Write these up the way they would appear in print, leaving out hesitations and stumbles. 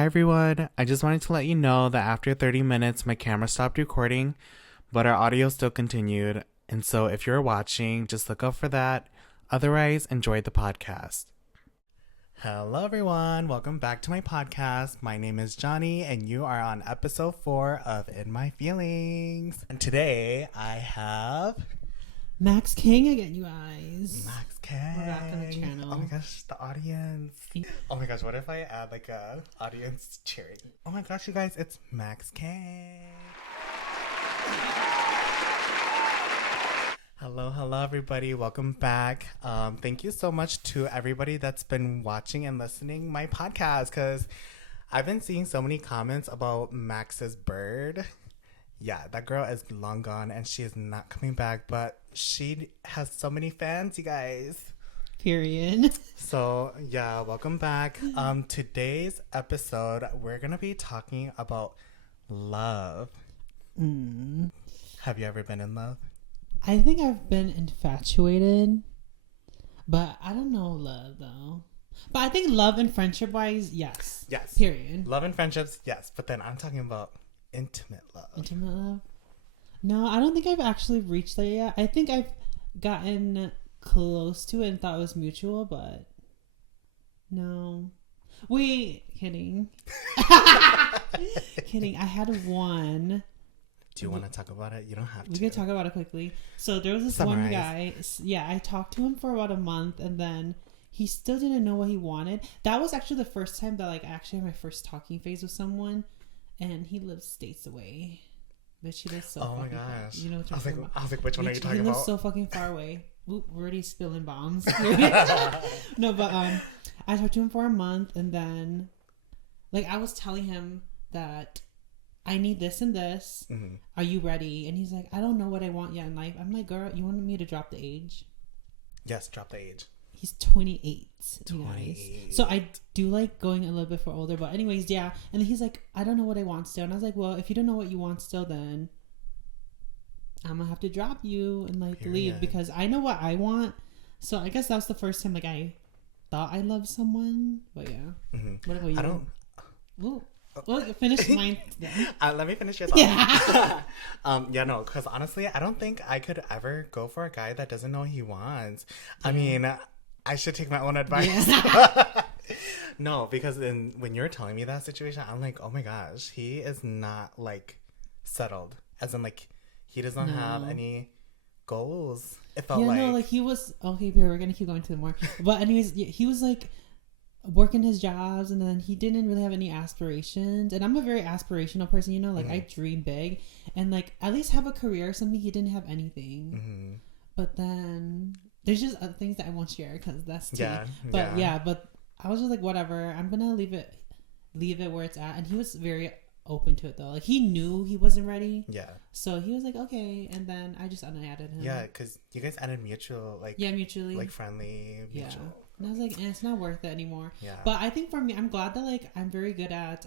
Hi everyone, I just wanted to let you know that after 30 minutes my camera stopped recording, but our audio still continued, and so if you're watching, just look out for that. Otherwise, enjoy the podcast. Hello everyone, welcome back to my podcast. My name is Johnnie and you are on episode 4 of In My Feelings. And today I have... MaxKhang again, you guys. MaxKhang. We're back on the channel. Oh my gosh, the audience. Oh my gosh, what if I add like a audience cheering? Oh my gosh, you guys, it's MaxKhang. Hello everybody, welcome back. Thank you so much to everybody that's been watching and listening my podcast, because I've been seeing so many comments about Max's bird. Yeah, that girl is long gone and she is not coming back, but she has so many fans, you guys. Period. So yeah, welcome back. Today's episode, we're gonna be talking about love. Have you ever been in love? I think I've been infatuated, but I don't know love though. But I think love and friendship wise, yes. Yes. Period. Love and friendships, yes. But then I'm talking about intimate love. Intimate love? No, I don't think I've actually reached that yet. I think I've gotten close to it and thought it was mutual, but no. Wait, kidding. Kidding. I had one. Do you want to talk about it? You don't have to. We could talk about it quickly. So there was this one guy. Yeah, I talked to him for about a month, and then he still didn't know what he wanted. That was actually the first time that I actually had my first talking phase with someone, and he lives states away. But she lives so. Oh my gosh! You know what I was like, which one are you talking about? He lives so fucking far away. Oop, we're already spilling bombs. No, but I talked to him for a month, and then, I was telling him that I need this and this. Mm-hmm. Are you ready? And he's like, I don't know what I want yet in life. I'm like, girl, you wanted me to drop the age? Yes, drop the age. He's 28. 28. So I do like going a little bit for older. But anyways, yeah. And then he's like, I don't know what I want still. And I was like, well, if you don't know what you want still, then I'm going to have to drop you and leave. Because I know what I want. So I guess that was the first time I thought I loved someone. But yeah. Mm-hmm. What about you? I don't... Ooh. Well, finish mine. Let me finish your thought. Yeah. No, because honestly, I don't think I could ever go for a guy that doesn't know what he wants. I mean, I should take my own advice. Yeah. No, because when you're telling me that situation, I'm like, oh my gosh, he is not settled. As in he doesn't have any goals. It felt he was okay. We're gonna keep going to more. But anyways, he was working his jobs, and then he didn't really have any aspirations, and I'm a very aspirational person, mm-hmm. I dream big and at least have a career or something. He didn't have anything, mm-hmm. But then there's just other things that I won't share because that's tea. But but I was just whatever, I'm gonna leave it where it's at. And he was very open to it though. he knew he wasn't ready, so he was okay, and then I just unadded him. Because you guys added mutual mutually friendly mutual. And I was it's not worth it anymore. Yeah. But I think for me, I'm glad that I'm very good at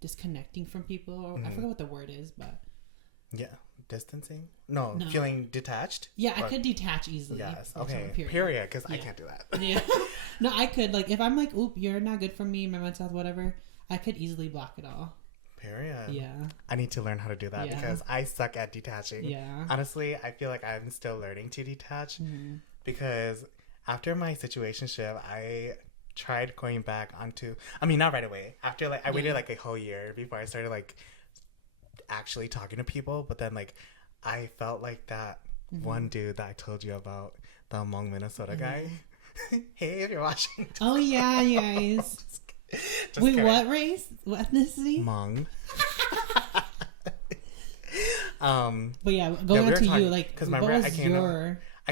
disconnecting from people. Mm-hmm. I forget what the word is, but distancing. No, feeling detached. Yeah, I could detach easily. Yes. Okay. Period. Because I can't do that. Yeah. No, I could if I'm oop, you're not good for me, my mental health, whatever. I could easily block it all. Period. Yeah. I need to learn how to do that because I suck at detaching. Yeah. Honestly, I feel I'm still learning to detach, mm-hmm. because after my situationship, I tried going back onto... I mean, not right away. After, I waited, a whole year before I started, actually talking to people. But then, I felt that mm-hmm. one dude that I told you about, the Hmong, Minnesota guy. Hey, if you're watching. Oh, yeah, you guys. Just wait, kidding. What race? What ethnicity? Hmong. But yeah, going on to you, because I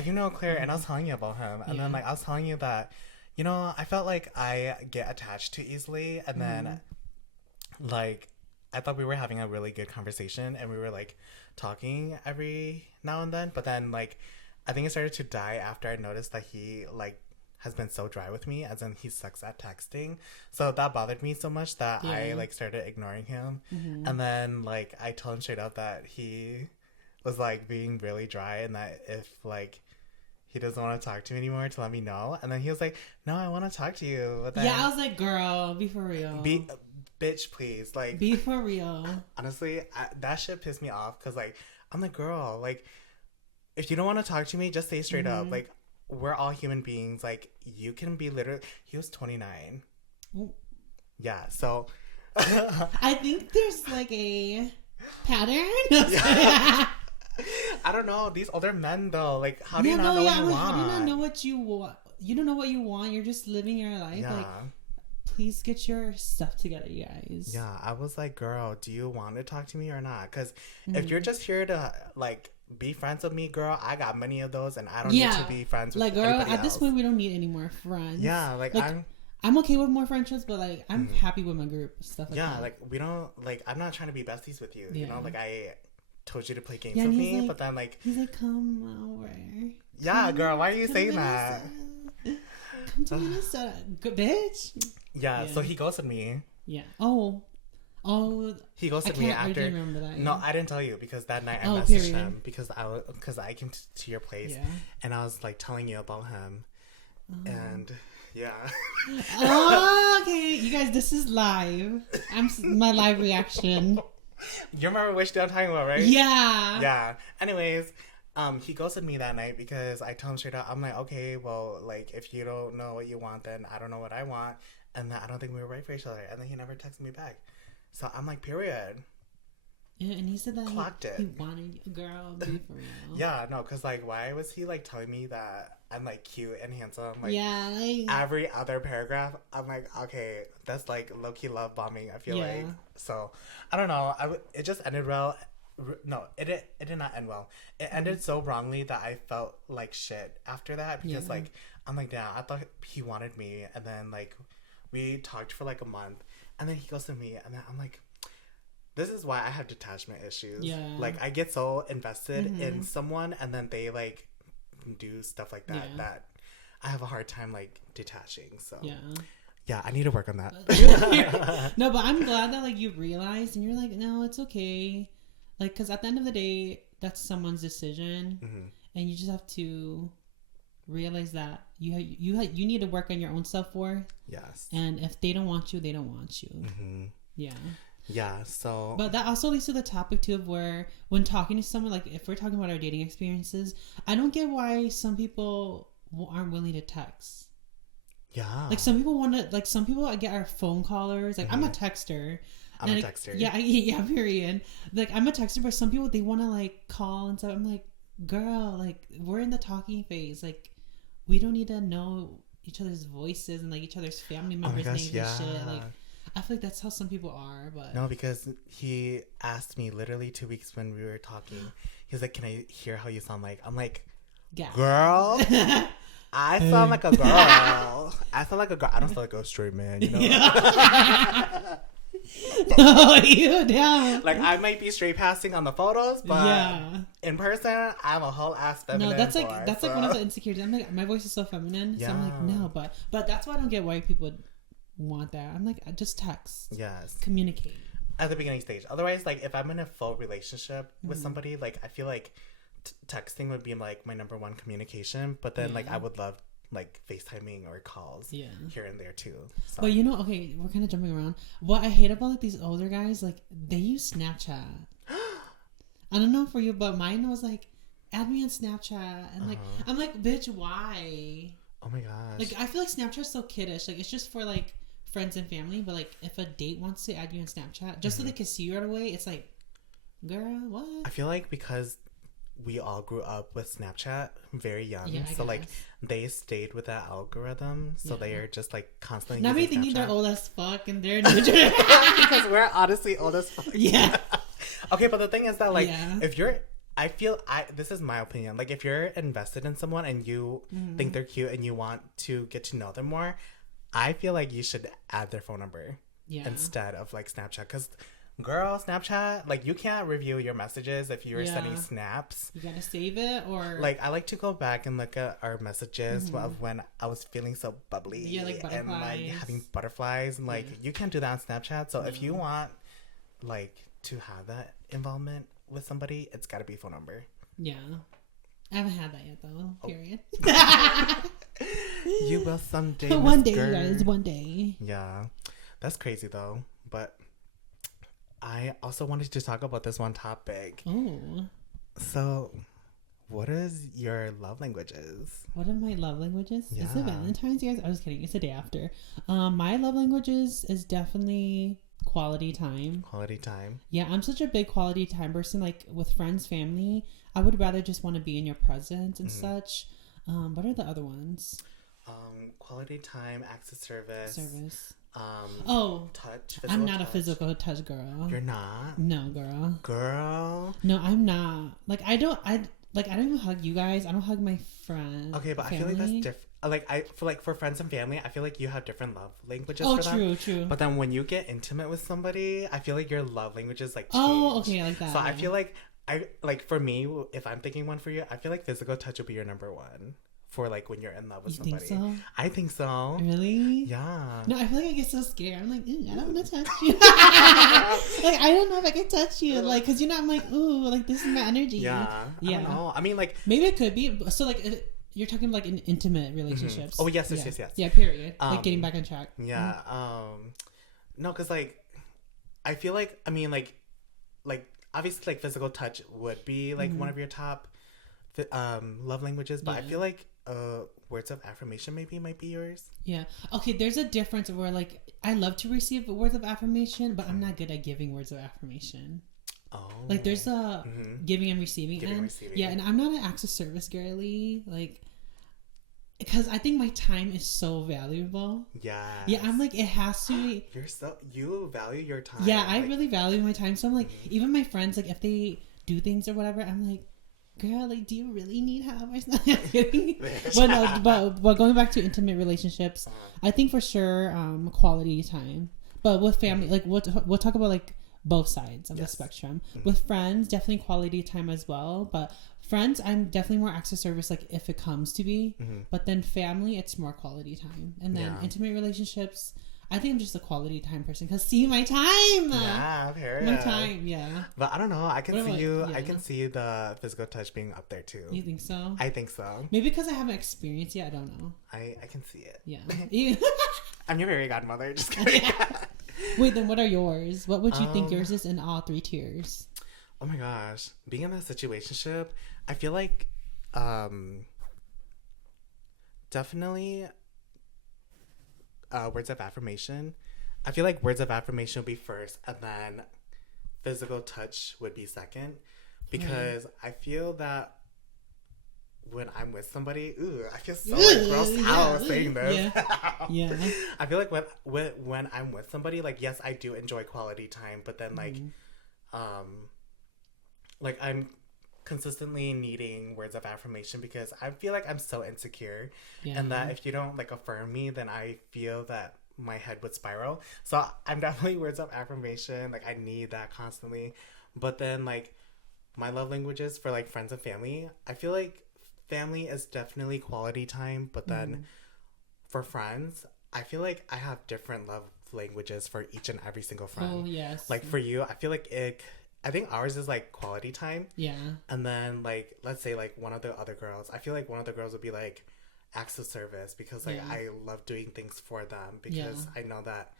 came to Claire, and I was telling you about him, and then I was telling you that, I felt I get attached too easily, and then I thought we were having a really good conversation, and we were talking every now and then, but then I think it started to die after I noticed that he has been so dry with me, as in he sucks at texting. So that bothered me so much that I started ignoring him. Mm-hmm. And then I told him straight up that he was being really dry, and that if he doesn't want to talk to me anymore to let me know. And then he was like, no, I want to talk to you. But then, yeah, I was like, girl, be for real. Bitch, please. Like, be for real. Honestly, that shit pissed me off. Because, like, I'm like, girl, like, if you don't want to talk to me, just say straight up. Like, we're all human beings. Like, you can be literally... He was 29. Ooh. Yeah, so... I think there's, like, a pattern. Yeah. I don't know. These older men, though, like, how do you not know what you want? How do you not know what you want? You don't know what you want. You're just living your life. Yeah. Like, please get your stuff together, you guys. Yeah, I was like, girl, do you want to talk to me or not? Because if you're just here to, like, be friends with me, girl, I got many of those, and I don't need to be friends with girl, anybody at this point, we don't need any more friends. Yeah, like I'm okay with more friendships, but, like, I'm happy with my group, stuff like that. Yeah, like, we don't, like, I'm not trying to be besties with you, you know? Like, I told you to play games with me, like, but then, like... He's like, come over. Yeah, girl, why are you saying that? Come to Minnesota. Good bitch. Yeah, so he ghosted me. Yeah. Oh. He ghosted me after. I remember that. Yeah. No, I didn't tell you because that night I messaged him because I came to your place and I was like telling you about him, and yeah. Oh, okay, you guys, this is live. My live reaction. You remember which day I'm talking about, right? Yeah. Yeah. Anyways. He ghosted me that night because I told him straight out, I'm like, okay, well, like, if you don't know what you want, then I don't know what I want, and I don't think we were right for each other, and then he never texted me back. So I'm like, period. Yeah, and he said that he wanted a girl, be for real. Yeah, no, because, like, why was he, like, telling me that I'm, like, cute and handsome? Like, like... every other paragraph, I'm like, okay, that's, like, low-key love bombing, I feel like. So, I don't know. It just ended well. No, it did not end well. It ended so wrongly that I felt like shit after that because like I'm like, damn, I thought he wanted me, and then like we talked for like a month, and then he goes to me, and then I'm like, this is why I have detachment issues. Yeah, like I get so invested in someone, and then they like do stuff like that that I have a hard time like detaching. So yeah, I need to work on that. No, but I'm glad that like you realized, and you're like, no, it's okay. Like, because at the end of the day, that's someone's decision, and you just have to realize that you need to work on your own self-worth. Yes. And if they don't want you, they don't want you. Yeah. Yeah. So. But that also leads to the topic too of where when talking to someone, like if we're talking about our dating experiences, I don't get why some people aren't willing to text. Yeah. Like some people want to. Like some people, I get are phone callers. Like I'm a texter. I'm a texter. Yeah, period. Like, I'm a texter, but some people, they want to, like, call and stuff. I'm like, girl, like, we're in the talking phase. Like, we don't need to know each other's voices and, like, each other's family members' names and shit. Like, I feel like that's how some people are, but... No, because he asked me literally 2 weeks when we were talking. He was like, can I hear how you sound like? I'm like, girl... I sound like a girl. I sound like a girl. I don't sound like a straight man, you know? No, you don't. Like I might be straight passing on the photos, but in person, I'm a whole ass feminine. No, that's like like one of the insecurities. I'm like, my voice is so feminine, so I'm like, no, but that's why I don't get why people want that. I'm like, just text. Yes, communicate at the beginning stage. Otherwise, like if I'm in a full relationship with somebody, like I feel like texting would be like my number one communication. But then like I would love like FaceTiming or calls here and there too. So. But you know, okay, we're kind of jumping around. What I hate about like these older guys, like they use Snapchat. I don't know for you, but mine was like, add me on Snapchat, and like I'm like, bitch, why? Oh my gosh. Like I feel like Snapchat's so kiddish. Like it's just for like friends and family. But like if a date wants to add you on Snapchat just so they can see you right away, it's like, girl, what? I feel like because we all grew up with Snapchat very young, so like they stayed with that algorithm, so they are just like constantly. Now me thinking they're old as fuck and they're because we're honestly old as fuck. Yeah. Okay, but the thing is that like if you're, this is my opinion. Like if you're invested in someone and you think they're cute and you want to get to know them more, I feel like you should add their phone number instead of like Snapchat, because. Girl, Snapchat, like you can't review your messages if you're sending snaps. You gotta save it, or like I like to go back and look at our messages of when I was feeling so bubbly and like having butterflies, and like you can't do that on Snapchat. So if you want like to have that involvement with somebody, it's gotta be phone number. Yeah. I haven't had that yet, though. Period. You will someday. One day, you guys. One day. Yeah. That's crazy, though. But I also wanted to talk about this one topic. Oh. So, what is your love languages? What are my love languages? Yeah. Is it Valentine's, you guys? I was kidding. It's the day after. My love languages is definitely quality time. Quality time. Yeah, I'm such a big quality time person. Like with friends, family, I would rather just want to be in your presence and such. What are the other ones? Quality time, acts of service. Touch. I'm not a physical touch girl. You're not? No, girl. Girl? No, I'm not. Like I don't even hug you guys. I don't hug my friends. Okay, but family. I feel like that's different. Like for friends and family, I feel like you have different love languages. Oh, for them. True. But then when you get intimate with somebody, I feel like your love languages like change. Oh, okay, like that. So I feel like for me, if I'm thinking one for you, I feel like physical touch would be your number one for like when you're in love with somebody. Think so? I think so. Really? Yeah. No, I feel like I get so scared. I'm like, I don't want to touch you. Like, I don't know if I can touch you. Like, because I'm like, ooh, like this is my energy. Yeah. I don't know. I mean, like maybe it could be. So like. You're talking like in intimate relationships. Oh yes. Yeah, period. Like getting back on track. Yeah. No, because like I feel like like obviously like physical touch would be like one of your top love languages, but I feel like words of affirmation maybe might be yours. Yeah. Okay. There's a difference where like I love to receive words of affirmation, but I'm not good at giving words of affirmation. Oh. Like there's a giving and receiving end. Yeah, and I'm not an acts of service girly, like because I think my time is so valuable. Yeah. Yeah, I'm like it has to be. You value your time. Yeah, I really value my time. So I'm like even my friends, like if they do things or whatever, I'm like, girl, like do you really need help or something? But no, but going back to intimate relationships, I think for sure quality time. But with family, like we'll talk about like both sides of the spectrum. With friends, definitely quality time as well. But friends, I'm definitely more acts of service, like if it comes to be. But then family, it's more quality time. And then intimate relationships, I think I'm just a quality time person. Because see my time. Yeah, period. My time, yeah. But I don't know. I can see you. Yeah. I can see the physical touch being up there too. You think so? I think so. Maybe because I haven't experienced yet. I don't know. I can see it. Yeah. I'm your fairy godmother. Just kidding. Wait, then what are yours? What would you think yours is in all three tiers? Oh my gosh. Being in that situationship, I feel like definitely words of affirmation. I feel like words of affirmation would be first and then physical touch would be second. Because I feel that when I'm with somebody, I feel so like grossed out saying this. Yeah. I feel like when I'm with somebody, like yes, I do enjoy quality time, but then like I'm consistently needing words of affirmation because I feel like I'm so insecure, and that if you don't like affirm me, then I feel that my head would spiral. So I'm definitely words of affirmation. Like I need that constantly, but then like my love languages for like friends and family, I feel like family is definitely quality time, but then for friends, I feel like I have different love languages for each and every single friend. Oh, yes. Like for you, I feel like I think ours is like quality time. Yeah. And then like, let's say like one of the other girls, I feel like one of the girls would be like acts of service because like I love doing things for them because I know that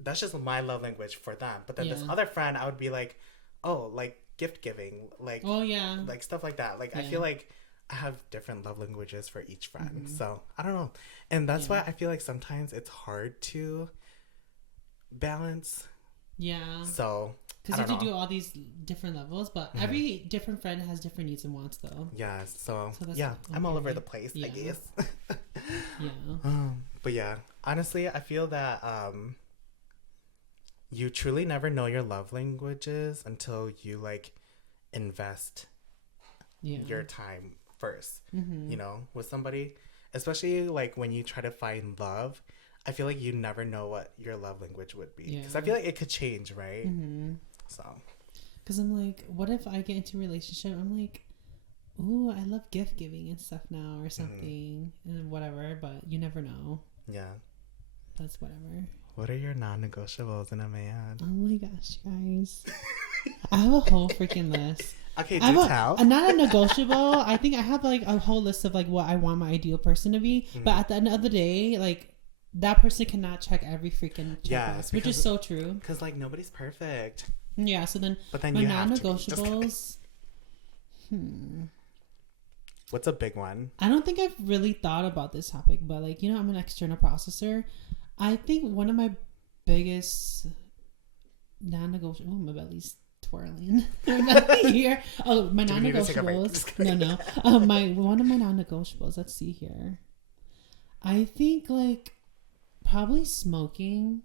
that's just my love language for them. But then this other friend, I would be like, oh, like gift giving, like like stuff like that. Like I feel like I have different love languages for each friend. So I don't know, and that's why I feel like sometimes it's hard to balance. Yeah. So because you have to do all these different levels, but every different friend has different needs and wants, though. Yeah. So yeah, I'm all over the place, I guess. But yeah, honestly, I feel that you truly never know your love languages until you like invest your time first, you know, with somebody, especially like when you try to find love. I feel like you never know what your love language would be because I feel like it could change, right? So because I'm like, what if I get into a relationship, I'm like, ooh, I love gift giving and stuff now or something and whatever, but you never know. That's whatever. What are your non-negotiables in a man? Oh my gosh, guys. I have a whole freaking list. Okay, do tell. Not a negotiable. I think I have like a whole list of like what I want my ideal person to be. Mm-hmm. But at the end of the day, like that person cannot check every freaking checklist, which is so true. Because like nobody's perfect. Yeah. So then, but then my non-negotiables. What's a big one? I don't think I've really thought about this topic, but like, you know, I'm an external processor. I think one of my biggest non-negotiable. Oh, my belly's twirling. Here. Oh, my non-negotiables. No. One of my non-negotiables. Let's see here. I think like probably smoking.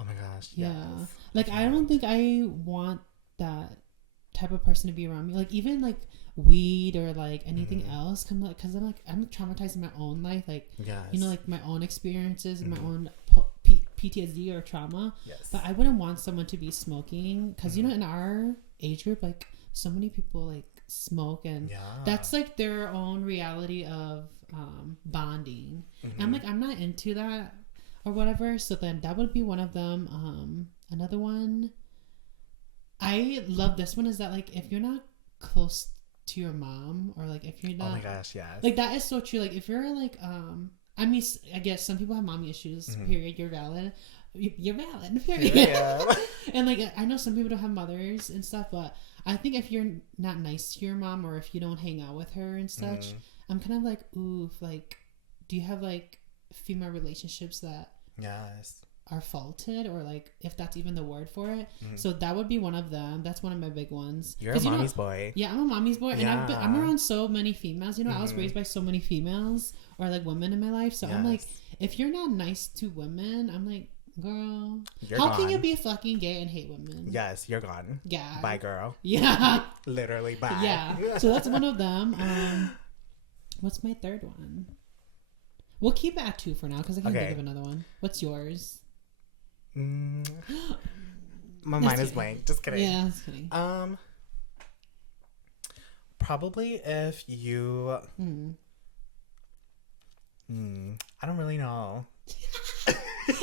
Oh my gosh. Yeah. Yes. Like I don't think I want that type of person to be around me. Like even like weed or like anything else, because I'm traumatized in my own life, like you know, like my own experiences and my own PTSD or trauma. But I wouldn't want someone to be smoking, because you know, in our age group, like so many people like smoke, and that's like their own reality of bonding. And I'm like, I'm not into that or whatever. So then that would be one of them. Another one, I love this one, is that like if you're not close to your mom, or like if you're not, oh my gosh, yes, like that is so true. Like if you're like I mean, I guess some people have mommy issues, period. You're valid, period. Yeah. And like I know some people don't have mothers and stuff, but I think if you're not nice to your mom, or if you don't hang out with her and such, I'm kind of like, oof, like do you have like female relationships that are faulted, or like if that's even the word for it. So that would be one of them. That's one of my big ones. You're a mommy's boy. Yeah, I'm a mommy's boy. And I'm around so many females, you know. I was raised by so many females, or like women in my life. So I'm like, if you're not nice to women, I'm like, girl, how can you be fucking gay and hate women? Yes, you're gone. Yeah. Bye, girl. Yeah. Literally, bye. Yeah. So that's one of them. What's my third one? We'll keep it at 2 for now, because I can't think of another one. What's yours? My mind is blank. Just kidding. Yeah, just kidding. Probably if you I don't really know.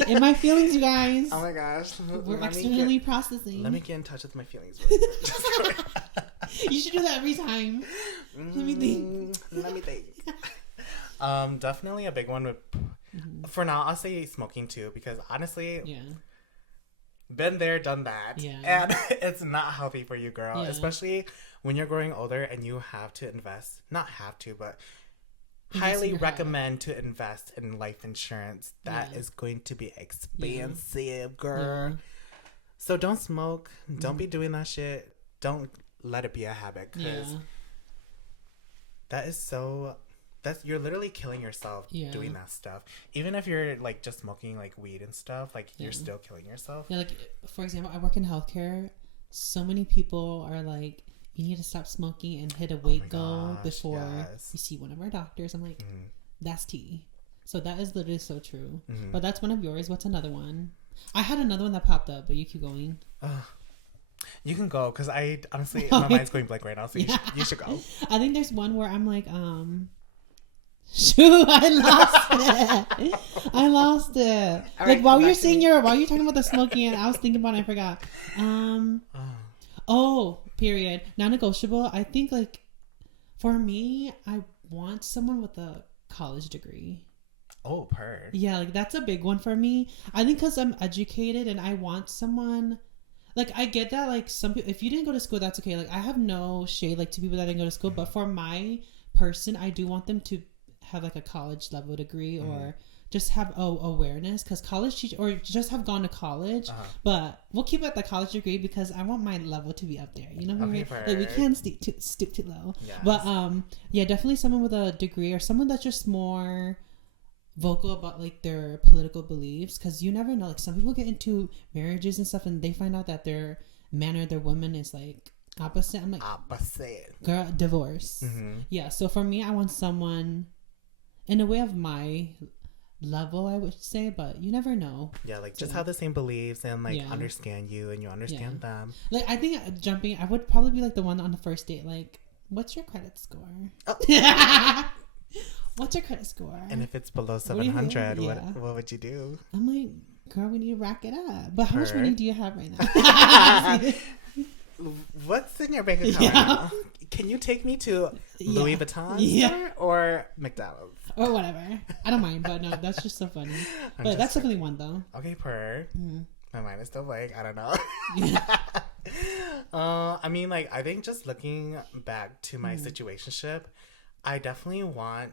In my feelings, you guys. Oh my gosh. We're externally processing. Let me get in touch with my feelings. You should do that every time. Let me think. Definitely a big one would, for now, I'll say smoking too, because honestly, been there, done that, and it's not healthy for you, girl. Especially when you're growing older and you have to invest. Not have to, but highly recommend to invest in life insurance. That is going to be expensive, girl. So don't smoke. Don't be doing that shit. Don't let it be a habit, because that is so. You're literally killing yourself doing that stuff. Even if you're like just smoking like weed and stuff, like you're still killing yourself. Yeah, like for example, I work in healthcare. So many people are like, you need to stop smoking and hit a weight goal before you see one of our doctors. I'm like, that's tea. So that is literally so true. But that's one of yours. What's another one? I had another one that popped up, but you keep going. You can go, because I honestly my mind's going blank right now. So you should go. I think there's one where I'm like, shoot, I lost it. All like right, while you're talking about the smoking, and I was thinking about it, I forgot. Period. Non-negotiable. I think like for me, I want someone with a college degree. Oh, purr. Yeah, like that's a big one for me. I think because I'm educated, and I want someone. Like I get that, like some people, if you didn't go to school, that's okay. Like I have no shade like to people that didn't go to school, but for my person, I do want them to have like a college level degree, or just have awareness, because college teach, or just have gone to college, but we'll keep it at the college degree, because I want my level to be up there, you know. Like we can't stoop too low. But definitely someone with a degree, or someone that's just more vocal about like their political beliefs, because you never know, like some people get into marriages and stuff, and they find out that their man or their woman is like opposite. I'm like, girl, divorce. Yeah, so for me, I want someone in a way of my level, I would say, but you never know. Yeah, like just have the same beliefs, and like understand you, and you understand them. Like I think I would probably be like the one on the first date, like, what's your credit score? What's your credit score? And if it's below 700, what would you do? I'm like, girl, we need to rack it up. But how much money do you have right now? what's in your bank account right now? Can you take me to Louis Vuitton store or McDonald's? Or whatever. I don't mind, but no, that's just so funny. But that's definitely one, though. Okay, my mind is still blank. I don't know. I mean, like, I think just looking back to my situationship, I definitely want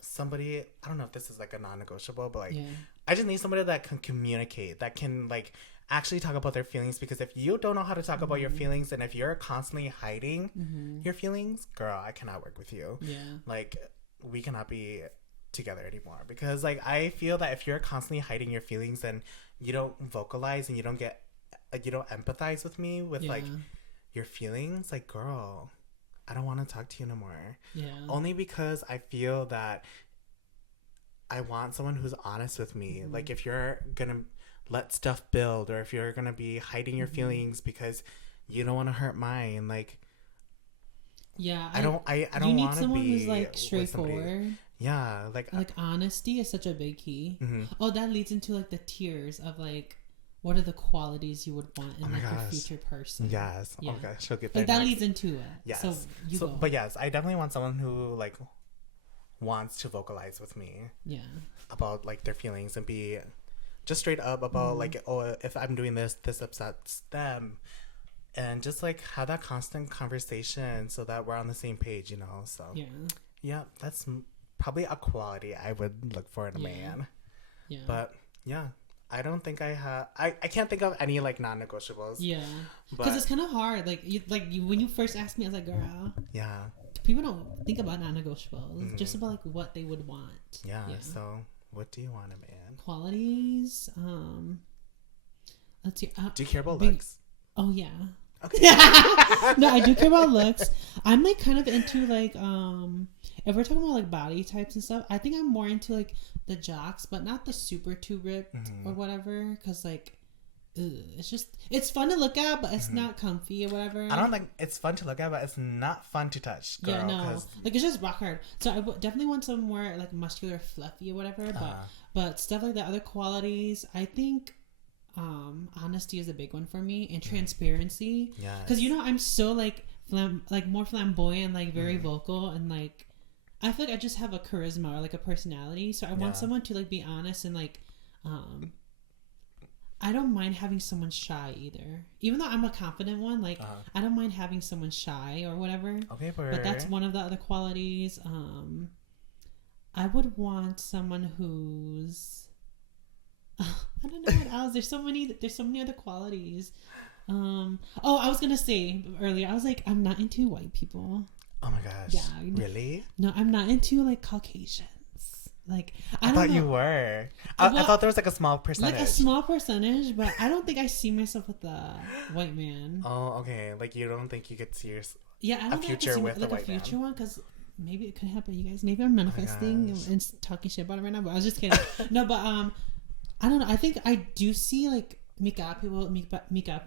somebody, I don't know if this is like a non-negotiable, but like, I just need somebody that can communicate, that can like actually talk about their feelings, because if you don't know how to talk about your feelings, and if you're constantly hiding your feelings, girl, I cannot work with you. Like, we cannot be together anymore, because like, I feel that if you're constantly hiding your feelings and you don't vocalize and you don't empathize with me with like your feelings, like, girl, I don't want to talk to you no more. Only because I feel that I want someone who's honest with me. Like, if you're gonna let stuff build, or if you're gonna be hiding your feelings because you don't want to hurt mine, like, I don't you need want to someone be who's like straightforward. Like honesty is such a big key. Oh, that leads into like the tiers of like, what are the qualities you would want in like your future person? Okay, she'll get there. Like, that leads into it. But yes, I definitely want someone who like wants to vocalize with me. About like their feelings, and be just straight up about like, oh, if I'm doing this upsets them, and just like have that constant conversation so that we're on the same page, you know. So that's probably a quality I would look for in a man. But I don't think I have. I can't think of any like non-negotiables. Because it's kind of hard. Like you when you first asked me, I was like, girl. People don't think about non-negotiables. Just about like what they would want. So what do you want a man? Qualities. Let's see. Do you care about looks? Oh yeah. Okay. No, I do care about looks. I'm like kind of into like if we're talking about like body types and stuff, I think I'm more into like the jocks, but not the super too ripped or whatever, because like it's fun to look at, but it's not comfy or whatever. I don't think it's fun to look at, but it's not fun to touch, girl. Like, it's just rock hard. So I definitely want some more like muscular, fluffy or whatever, but stuff like the other qualities, I think honesty is a big one for me, and transparency. Because you know, I'm so like more flamboyant, like very vocal, and like I feel like I just have a charisma or like a personality. So I want someone to like be honest, and like I don't mind having someone shy either. Even though I'm a confident one, like I don't mind having someone shy or whatever. Okay, but that's one of the other qualities. I would want someone who's I don't know what else. There's so many other qualities. I was gonna say earlier, I was like, I'm not into white people. Oh my gosh. Yeah. Really? No, I'm not into like Caucasians. Like, I thought you were. I thought there was like a small percentage. Like a small percentage, but I don't think I see myself with a white man. Oh, okay. Like, you don't think you could see I don't a future with like a white man? A future one, because maybe it could happen, you guys. Maybe I'm manifesting and talking shit about it right now, but I was just kidding. No, but I don't know. I think I do see like Mika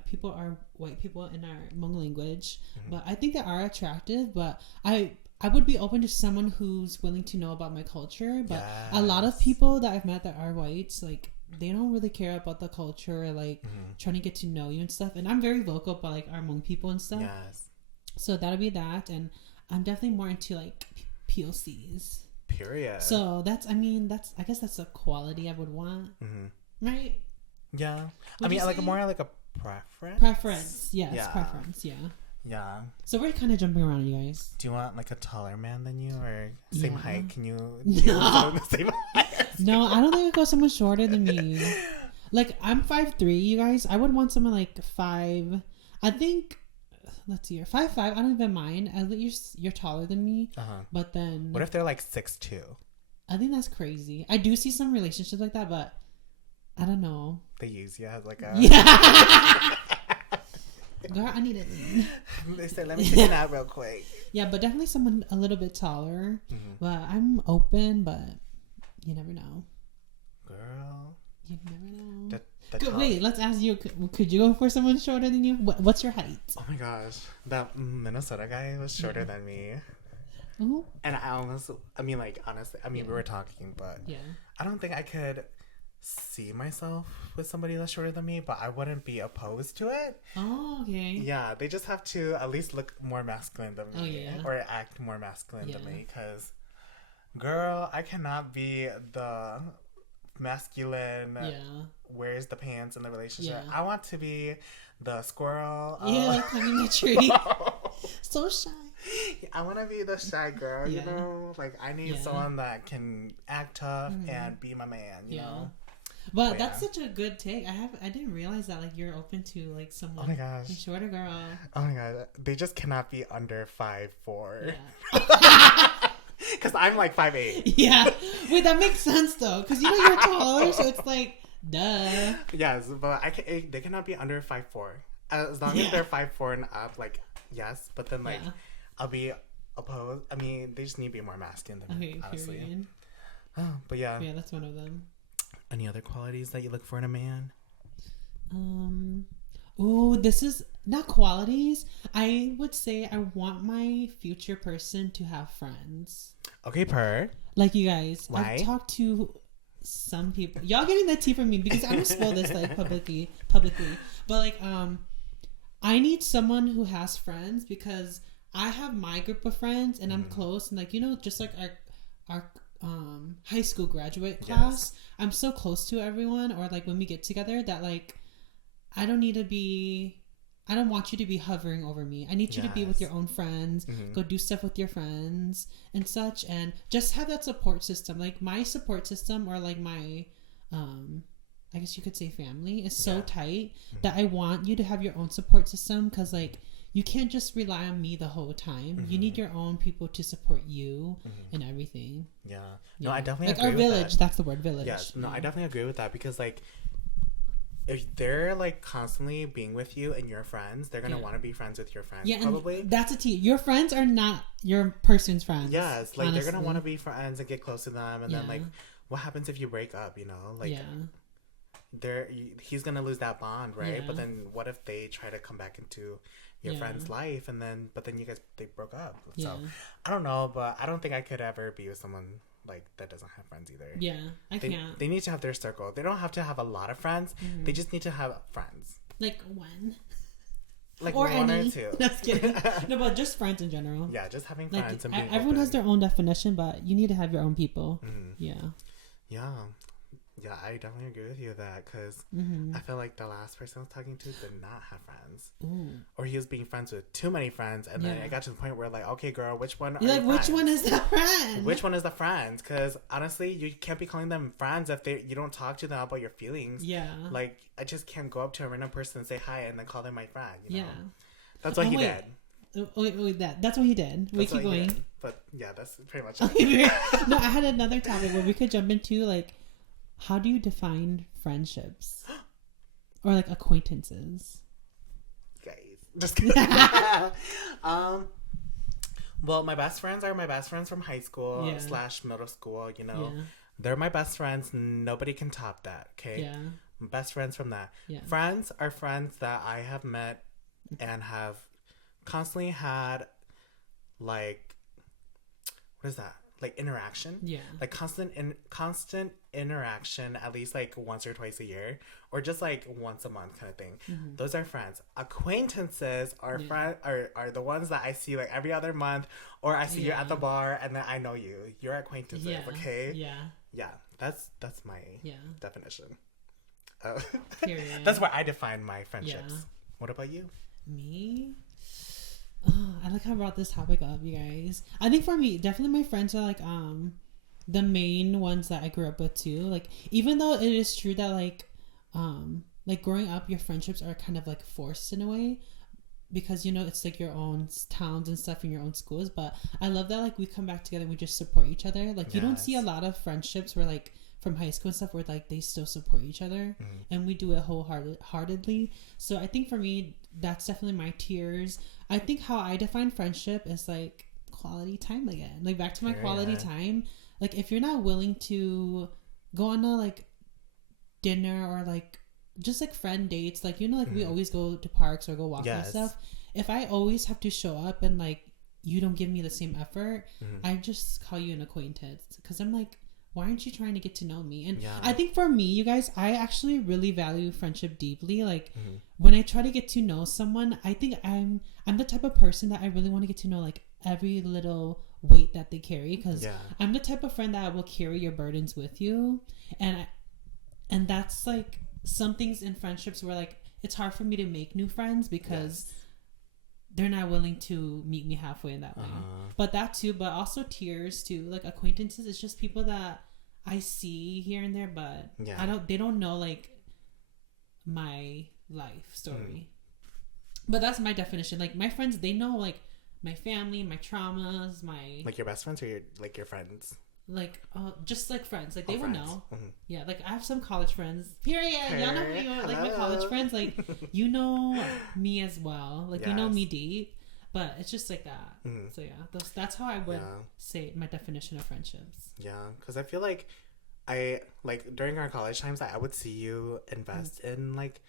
people are white people in our Hmong language, but I think they are attractive. But I would be open to someone who's willing to know about my culture. But a lot of people that I've met that are whites, like, they don't really care about the culture, like trying to get to know you and stuff. And I'm very vocal about like our Hmong people and stuff. So that'll be that. And I'm definitely more into like POCs. Period. So I guess that's a quality I would want. Right? Yeah. I mean, like more like a preference. Preference. Yes. Preference. Yeah. Yeah. So we're kind of jumping around, you guys. Do you want like a taller man than you, or same height? Can you deal with the same height? No, I don't think I'd go someone shorter than me. Like, I'm 5'3", you guys. I would want someone like 5. I think. Let's see, you're 5'5". I don't even mind. At least you're taller than me. But then. What if they're like 6'2"? I think that's crazy. I do see some relationships like that, but I don't know. They use you as like a. Yeah. Girl, I need it. They said, let me take it out real quick. Yeah, but definitely someone a little bit taller. But I'm open, but you never know. Girl. You never know. Wait, let's ask you. Could you go for someone shorter than you? What's your height? Oh my gosh. That Minnesota guy was shorter than me. Ooh. And honestly, we were talking, but I don't think I could see myself with somebody that's shorter than me, but I wouldn't be opposed to it. Oh, okay. Yeah, they just have to at least look more masculine than me. Oh, yeah. Or act more masculine than me. Because, girl, I cannot be the masculine, wears the pants in the relationship. I want to be the squirrel. Climbing the tree. So shy. I want to be the shy girl, you know? Like, I need someone that can act tough and be my man, you know? But that's such a good take. I didn't realize that, like, you're open to, like, someone. Oh my gosh. A shorter girl. Oh my god. They just cannot be under 5'4". Yeah. Because I'm like 5'8". Yeah. Wait, that makes sense, though. Because, you know, you're taller, so it's like, duh. Yes, but they cannot be under 5'4". As long as they're 5'4" and up, like, yes. But then, like, I'll be opposed. I mean, they just need to be more masculine than me, honestly. Period. Oh, but yeah. Yeah, that's one of them. Any other qualities that you look for in a man? This is not qualities. I would say I want my future person to have friends. Okay, like you guys. Why? I've talked to some people. Y'all getting that tea from me because I don't spill this like publicly. But like I need someone who has friends because I have my group of friends and I'm close and like, you know, just like our high school graduate class, I'm so close to everyone, or like when we get together that like I don't want you to be hovering over me. I need you to be with your own friends, go do stuff with your friends and such, and just have that support system. Like my support system, or like my I guess you could say family, is so tight that I want you to have your own support system, because like you can't just rely on me the whole time. You need your own people to support you and everything. Yeah. No, I definitely like agree our with village. that. That's the word, village. Yes. No, I definitely agree with that, because like if they're like constantly being with you and your friends, they're gonna want to be friends with your friends. Yeah, probably. And that's a T. Your friends are not your person's friends. Yes, like honestly. They're gonna want to be friends and get close to them, and then like, what happens if you break up? You know, like he's gonna lose that bond, right? Yeah. But then what if they try to come back into your friend's life, and then you guys they broke up? So I don't know, but I don't think I could ever be with someone like that doesn't have friends either. Yeah, I can't. They need to have their circle. They don't have to have a lot of friends. They just need to have friends. Like one. Like or one any. or two. Just kidding. No, but just friends in general. Yeah, just having friends. Like, and being everyone open. has their own definition, but you need to have your own people. Yeah. Yeah. Yeah, I definitely agree with you with that, because I feel like the last person I was talking to did not have friends. Ooh. Or he was being friends with too many friends, and then it got to the point where like, okay, girl, which one are you which one is the friend? Which one is the friend? Because honestly, you can't be calling them friends if you don't talk to them about your feelings. Yeah. Like, I just can't go up to a random person and say hi and then call them my friend. You know? That's what he did. That's what he did. We keep going. But yeah, that's pretty much it. No, I had another topic where we could jump into like, how do you define friendships? Or like acquaintances? Guys. Just kidding. Well, my best friends are my best friends from high school / middle school, you know. Yeah. They're my best friends. Nobody can top that, okay? Yeah. Best friends from that. Yeah. Friends are friends that I have met and have constantly had, like, what is that? Like interaction, like constant interaction, at least like once or twice a year, or just like once a month kind of thing. Those are friends. Acquaintances are are the ones that I see like every other month, or I see you at the bar and then I know you. You're acquaintances, okay? Yeah. That's my definition. That's where I define my friendships. What about you? Me? Oh, I like how I brought this topic up, you guys. I think for me, definitely my friends are like the main ones that I grew up with too. Like, even though it is true that like growing up, your friendships are kind of like forced in a way, because you know it's like your own towns and stuff in your own schools. But I love that like we come back together and we just support each other. Like you don't see a lot of friendships where like from high school and stuff where like they still support each other, and we do it wholeheartedly. So I think for me, that's definitely my tiers. I think how I define friendship is like quality time again. Like back to my quality time. Like if you're not willing to go on a like dinner or like just like friend dates, like, you know, like we always go to parks or go walk and stuff. If I always have to show up and like you don't give me the same effort, I just call you an acquaintance, because I'm like, why aren't you trying to get to know me? And I think for me, you guys, I actually really value friendship deeply. Like when I try to get to know someone, I think I'm the type of person that I really want to get to know like every little weight that they carry, because I'm the type of friend that will carry your burdens with you. And that's like some things in friendships where like it's hard for me to make new friends because they're not willing to meet me halfway in that way. But that too, but also tiers too, like acquaintances. It's just people that I see here and there, but they don't know like my life story. But that's my definition. Like my friends, they know like my family, my traumas, my like your best friends or your friends. Like just like friends, like they would know. Yeah, like I have some college friends. Period. Y'all know me. Like my college friends, like you know me as well. Like you know me deep, but it's just like that. So yeah, that's how I would say my definition of friendships. Yeah, because I feel like during our college times, I would see you invest in like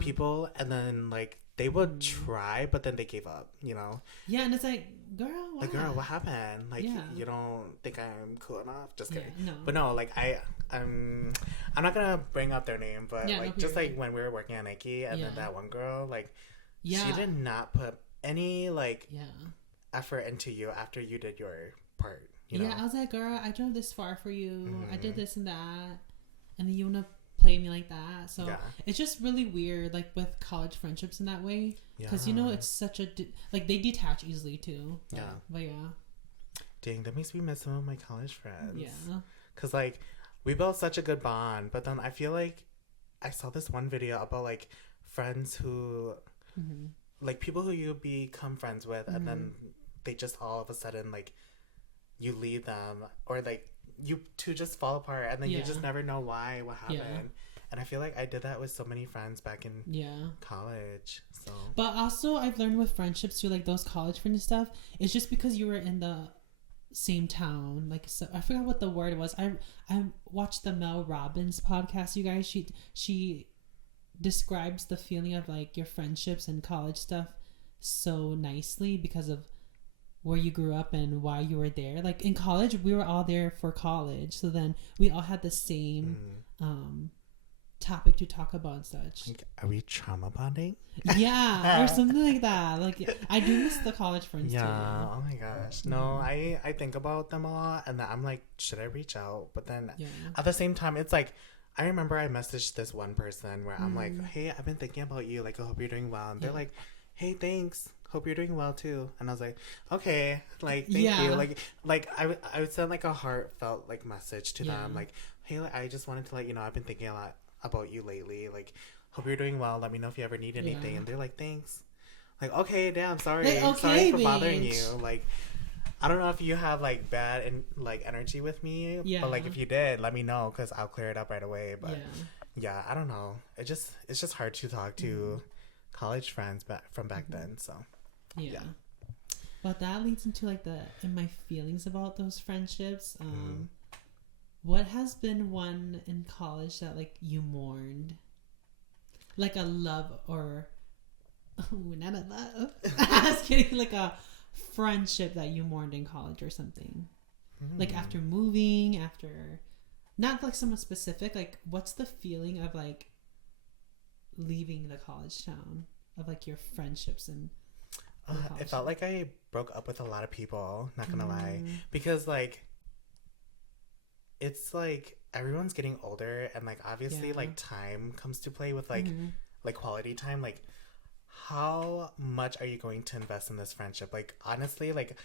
people, and then like they would try, but then they gave up. You know. Yeah, and it's like, girl, why? Like, girl, what happened? Like, you don't think I'm cool enough? Just kidding. No. But no, like I'm not gonna bring up their name, but like just like when we were working at Nike, and then that one girl, like, she did not put any like effort into you after you did your part. You know? I was like, girl, I drove this far for you. I did this and that, and then you wanna play me like that. So it's just really weird, like with college friendships in that way, because you know it's such a like they detach easily too. But dang, that makes me miss some of my college friends. Because like we built such a good bond, but then I feel like I saw this one video about like friends who like people who you become friends with, and then they just all of a sudden like you leave them, or like you two just fall apart, and then you just never know what happened. And I feel like I did that with so many friends back in college. So, but also I've learned with friendships too, like those college friends and stuff, it's just because you were in the same town. Like, so I forgot what the word was. I watched the Mel Robbins podcast, you guys. She describes the feeling of like your friendships and college stuff so nicely because of where you grew up and why you were there. Like in college, we were all there for college, so then we all had the same topic to talk about and such. Like, are we trauma bonding? Yeah, or something like that. Like I do miss the college friends too. Oh my gosh. No, I think about them a lot, and then I'm like, should I reach out? But then at the same time, it's like I remember I messaged this one person where I'm like, hey, I've been thinking about you. Like, I hope you're doing well. And they're like, hey, thanks. Hope you're doing well too. And I was like, okay, like thank you. Like I would send like a heartfelt like message to them, like, hey, like, I just wanted to let you know I've been thinking a lot about you lately. Like, hope you're doing well. Let me know if you ever need anything. And they're like, thanks. Like, okay, damn, sorry. Like, sorry for bothering you. Like, I don't know if you have like bad and like energy with me, but like if you did, let me know, because I'll clear it up right away. But yeah, I don't know. It's just hard to talk to college friends from back then. So. Yeah. But that leads into like my feelings about those friendships. What has been one in college that like you mourned? Like a love or not a love. I was kidding, like a friendship that you mourned in college or something. Like after moving, after not like someone specific, like what's the feeling of like leaving the college town, of like your friendships and it felt like I broke up with a lot of people, not gonna lie, because like it's like everyone's getting older, and like obviously like time comes to play with like like quality time. Like, how much are you going to invest in this friendship? Like, honestly, like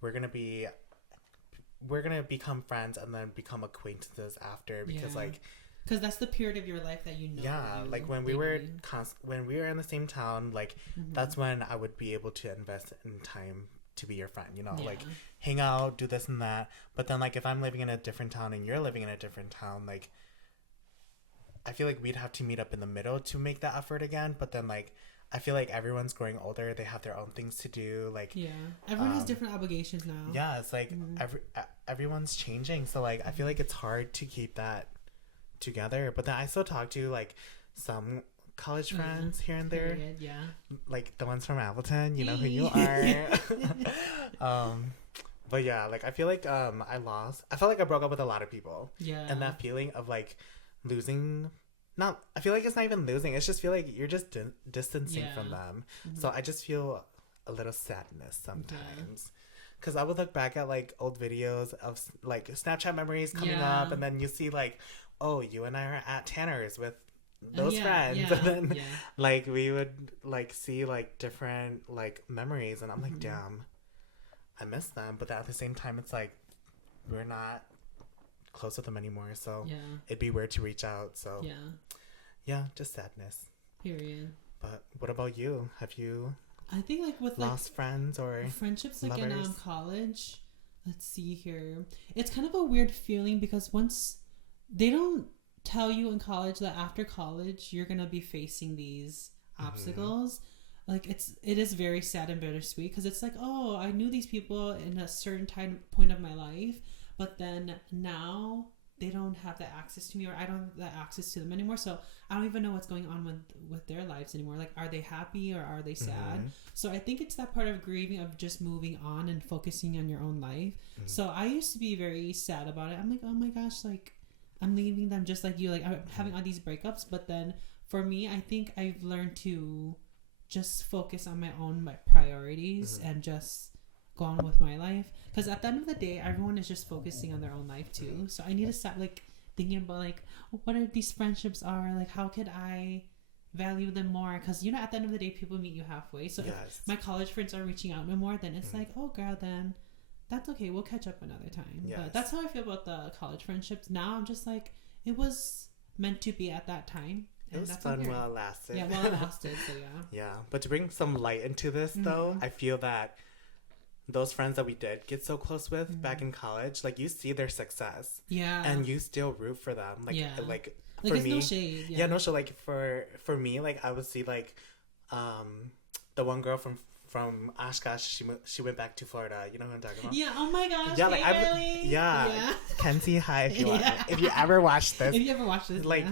we're gonna become friends and then become acquaintances after, because like because that's the period of your life that you know. Like when we were in the same town, like that's when I would be able to invest in time to be your friend, you know, like hang out, do this and that. But then like if I'm living in a different town and you're living in a different town, like I feel like we'd have to meet up in the middle to make that effort again. But then like I feel like everyone's growing older, they have their own things to do, like everyone has different obligations now. It's like everyone's changing, so like I feel like it's hard to keep that together. But then I still talk to like some college friends here and there, like the ones from Appleton, you know who you are. But yeah, like I feel like I felt like I broke up with a lot of people. Yeah. And that feeling of like losing, not, I feel like it's not even losing. It's just feel like you're just distancing from them. Mm-hmm. So I just feel a little sadness sometimes. Because I would look back at like old videos of like Snapchat memories coming up, and then you see like, oh, you and I are at Tanner's with those friends, and then like we would like see like different like memories, and I'm like, damn, I miss them. But at the same time, it's like we're not close with them anymore, so it'd be weird to reach out. So yeah, just sadness. Period. But what about you? Have you? I think like with lost like friends or friendships like lovers? in college. Let's see here. It's kind of a weird feeling because once they don't tell you in college that after college you're gonna be facing these obstacles. Like it is very sad and bittersweet because it's like, oh, I knew these people in a certain point of my life, but then now they don't have that access to me, or I don't have that access to them anymore. So I don't even know what's going on with their lives anymore. Like, are they happy or are they sad? So I think it's that part of grieving of just moving on and focusing on your own life. So I used to be very sad about it. I'm like, oh my gosh, like I'm leaving them just like you. Like I'm having all these breakups. But then for me, I think I've learned to just focus on my own priorities and just go on with my life, because at the end of the day everyone is just focusing on their own life too. So I need to stop like thinking about like what are these friendships are, like how could I value them more, because you know at the end of the day people meet you halfway. So if my college friends are reaching out no more, then it's like, oh girl, then that's okay, we'll catch up another time. But that's how I feel about the college friendships now. I'm just like, it was meant to be at that time. It was fun while it lasted. Yeah, while it lasted, so yeah, but to bring some light into this though, I feel that those friends that we did get so close with back in college, like you see their success, and you still root for them, like like for me, no shade, no shade. Like for me, like I would see like the one girl from Oshkosh, she went back to Florida. You know what I'm talking about? Yeah. Oh my gosh. Yeah, like Kenzie, hi if you want, if you ever watch this. If you ever watch this, like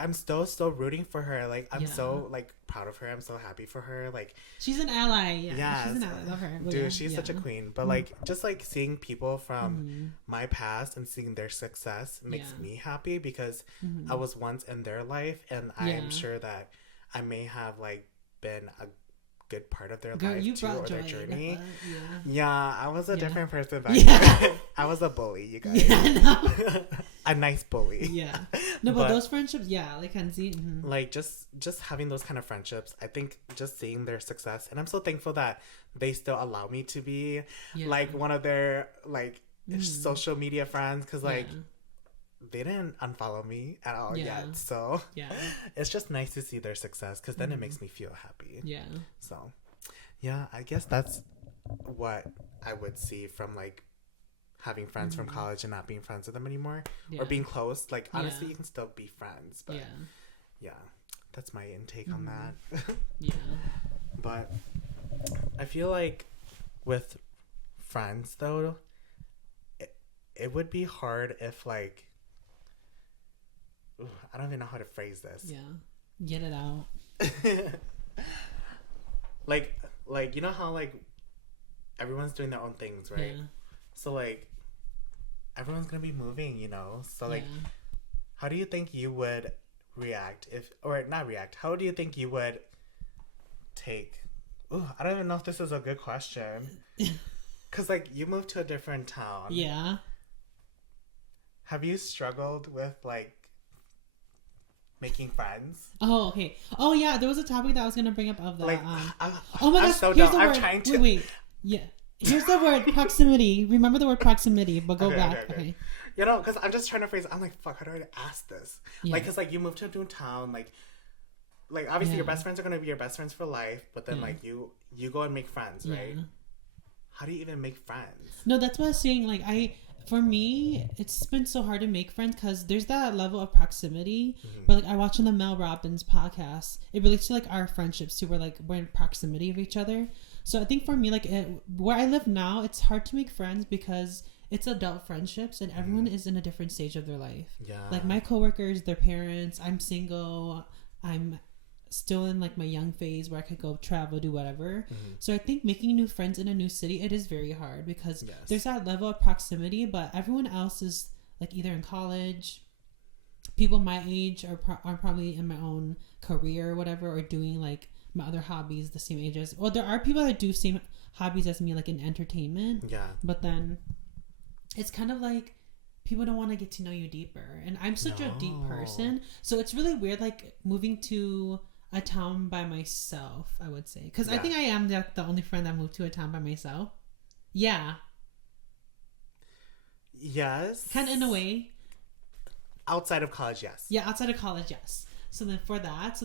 I'm still rooting for her. Like I'm so like proud of her. I'm so happy for her. Like she's an ally. Yeah, she's an ally. Love her. Dude, she's such a queen. But like just like seeing people from my past and seeing their success makes me happy, because I was once in their life, and I am sure that I may have like been a good part of their life too, or their journey. I was a different person back then. I was a bully, you guys. A nice bully. But those friendships, like Kenzie, like just having those kind of friendships, I think just seeing their success, and I'm so thankful that they still allow me to be like one of their like social media friends, because like they didn't unfollow me at all yet. So it's just nice to see their success, because then it makes me feel happy. So I guess that's what I would see from like having friends from college and not being friends with them anymore, or being close. Like honestly, you can still be friends, but that's my intake on that. But I feel like with friends though, it would be hard if like, I don't even know how to phrase this. Get it out. like you know how like everyone's doing their own things, right? So like everyone's gonna be moving, you know. So like, how do you think you would react how do you think you would take? I don't even know if this is a good question. Cause like you moved to a different town. Have you struggled with like making friends? Oh, okay. Oh, yeah. There was a topic that I was gonna bring up of that. Like, oh my gosh. So here's the I'm word. trying to. Wait. Yeah. Here's the word proximity. Remember the word proximity, but go back. Okay. You know, because I'm just trying to phrase. I'm like, fuck. How do I ask this? Like, cause like you moved to a new town. Like obviously your best friends are gonna be your best friends for life. But then like you go and make friends, right? How do you even make friends? No, that's what I was saying. Like for me, it's been so hard to make friends because there's that level of proximity. But like I watch on the Mel Robbins podcast, it relates to like our friendships too. We're in proximity of each other. So I think for me, like where I live now, it's hard to make friends because it's adult friendships and everyone is in a different stage of their life. Like my coworkers, their parents. I'm single. I'm still in like my young phase where I could go travel, do whatever. So I think making new friends in a new city, it is very hard because there's that level of proximity, but everyone else is like either in college, people my age are probably in my own career or whatever, or doing like my other hobbies the same age as, well, there are people that do same hobbies as me, like in entertainment. Yeah. But then it's kind of like people don't want to get to know you deeper. And I'm such a deep person. So it's really weird, like moving to a town by myself, I would say. Because I think I am the only friend that moved to a town by myself. Yeah. Yes. Kind of in a way. Outside of college, yes. Yeah, outside of college, yes. So then for that,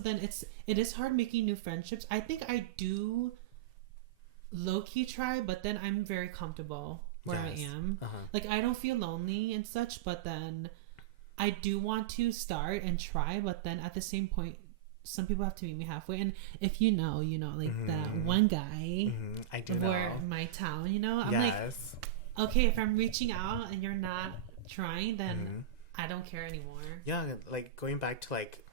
it is hard making new friendships. I think I do low-key try, but then I'm very comfortable where I am. Like, I don't feel lonely and such, but then I do want to start and try, but then at the same point, some people have to meet me halfway. And if you know, like that one guy I do know. My town, I'm like, okay, if I'm reaching out and you're not trying, then I don't care anymore. Yeah, like going back to like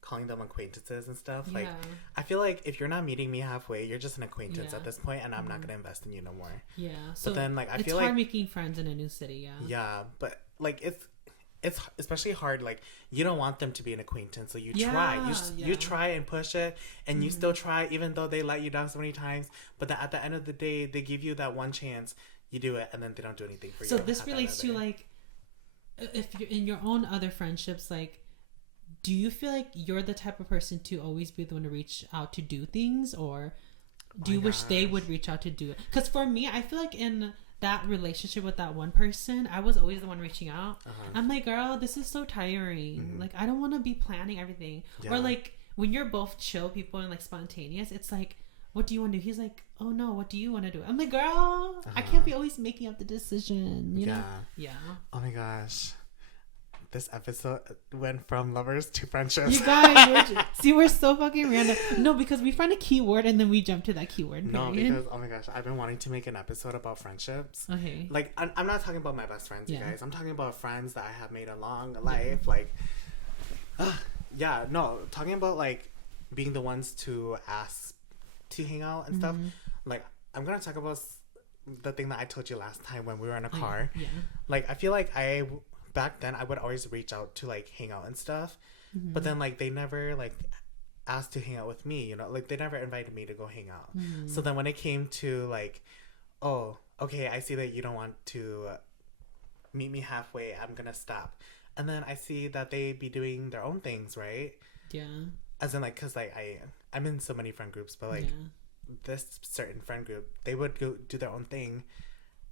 calling them acquaintances and stuff. Like, I feel like if you're not meeting me halfway, you're just an acquaintance at this point, and I'm not gonna invest in you no more. Yeah. So but then, like, I feel like it's hard making friends in a new city. Yeah. Yeah, but like it's especially hard. Like, you don't want them to be an acquaintance, so you try. You try and push it, and you still try, even though they let you down so many times. But then at the end of the day, they give you that one chance. You do it, and then they don't do anything for you. So this relates to like, if you're in your own other friendships, like, do you feel like you're the type of person to always be the one to reach out to do things, or do you wish they would reach out to do it? Because for me, I feel like in that relationship with that one person, I was always the one reaching out. I'm like, girl, this is so tiring. Like, I don't want to be planning everything. Or like when you're both chill people and like spontaneous, it's like, what do you want to do? He's like, oh no, what do you want to do? I'm like, girl, I can't be always making up the decision. You know? Yeah. Oh my gosh. This episode went from lovers to friendships. You guys, we're so fucking random. No, because we find a keyword and then we jump to that keyword. No, because, oh my gosh, I've been wanting to make an episode about friendships. Okay. Like, I'm not talking about my best friends, you guys. I'm talking about friends that I have made along life. Like, talking about, like, being the ones to ask to hang out and stuff. Like, I'm going to talk about the thing that I told you last time when we were in a car. Yeah. Like, I feel like back then I would always reach out to like hang out and stuff, but then like they never like asked to hang out with me, like they never invited me to go hang out. So then when it came to like, oh, okay, I see that you don't want to meet me halfway, I'm gonna stop. And then I see that they be doing their own things, right? Yeah. As in like, cause like I'm in so many friend groups, but like this certain friend group, they would go do their own thing.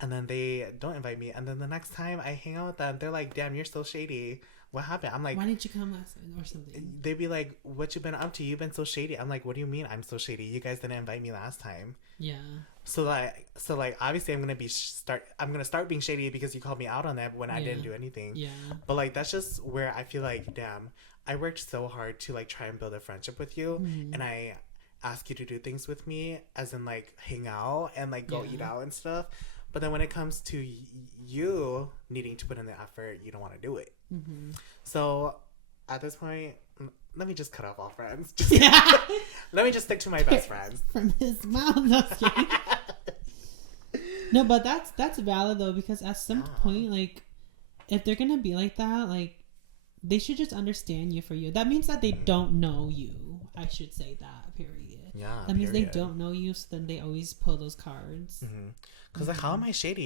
And then they don't invite me. And then the next time I hang out with them, they're like, damn, you're so shady. What happened? I'm like, why didn't you come last time or something? They'd be like, what you been up to? You've been so shady. I'm like, what do you mean I'm so shady? You guys didn't invite me last time. Yeah. So like obviously I'm gonna start being shady because you called me out on that when I didn't do anything. Yeah. But like that's just where I feel like, damn, I worked so hard to like try and build a friendship with you, and I ask you to do things with me, as in like hang out and like go eat out and stuff. But then when it comes to you needing to put in the effort, you don't want to do it. So at this point, let me just cut off all friends. Let me just stick to my best friends. From his mouth. No, but that's valid though, because at some point, like, if they're gonna be like that, like, they should just understand you for you. That means that they don't know you. I should say that. Period. Yeah. That means they don't know you, so then they always pull those cards. Because like, how am I shady?